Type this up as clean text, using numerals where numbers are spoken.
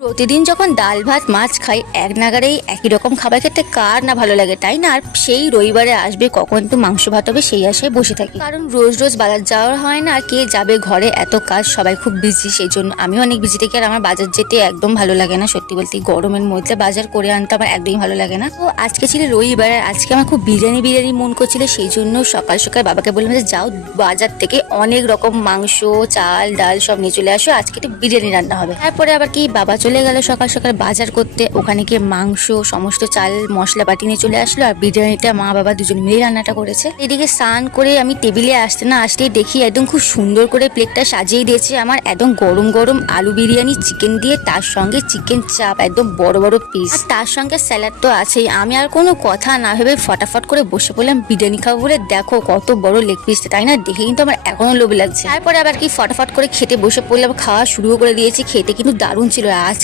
প্রতিদিন যখন ডাল ভাত মাছ খাই এক নাগারেই একই রকম খাবার খেতে কার না ভালো লাগে, তাই না? আর সেই রবিবারে আসবে কখন তো মাংস ভাত হবে সেই আশায় বসে থাকি, কারণ রোজ রোজ বাজার যাওয়ার হয় না। আর কে যাবে, ঘরে এত কাজ, সবাই খুব বিজি, সেই জন্য আমিও অনেক বিজি থাকি। আর আমার বাজার যেতে একদম ভালো লাগে না, সত্যি বলতে গরমের মধ্যে বাজার করে আনতে আমার একদমই ভালো লাগে না। তো আজকে ছিল রবিবার, আর আজকে আমার খুব বিরিয়ানি বিরিয়ানি মন করছিল, সেই জন্য সকাল সকাল বাবাকে বললাম যে যাও বাজার থেকে অনেক রকম মাংস, চাল, ডাল সব নিয়ে চলে আসো, আজকে একটু বিরিয়ানি রান্না হবে। তারপরে আবার কি বাবা চলে গেল সকাল সকাল বাজার করতে, ওখানে গিয়ে মাংস সমস্ত চাল মশলা বাটি নিয়ে চলে আসলো। আর বিরিয়ানিটা মা বাবা দুজন মিলে রান্নাটা করেছে। এদিকে স্নান করে আমি টেবিলে আসতে না আসতেই দেখি একদম খুব সুন্দর করে প্লেটটা সাজিয়ে দিয়েছে আমার, একদম গরম গরম আলু বিরিয়ানি চিকেন দিয়ে, তার সঙ্গে চিকেন চাপ একদম বড় বড় পিস, আর তার সঙ্গে স্যালাড তো আছেই। আমি আর কোনো কথা না ভেবে ফটাফট করে বসে পড়লাম বিরিয়ানি খাবো বলে। দেখো কত বড় লেগ পিস, তাই না? দেখে কিন্তু আমার এখনো লোভ লাগছে। তারপরে আবার কি ফটাফট করে খেতে বসে পড়লাম, খাওয়া শুরু করে দিয়েছি। খেতে কিন্তু দারুণ ছিল। আজ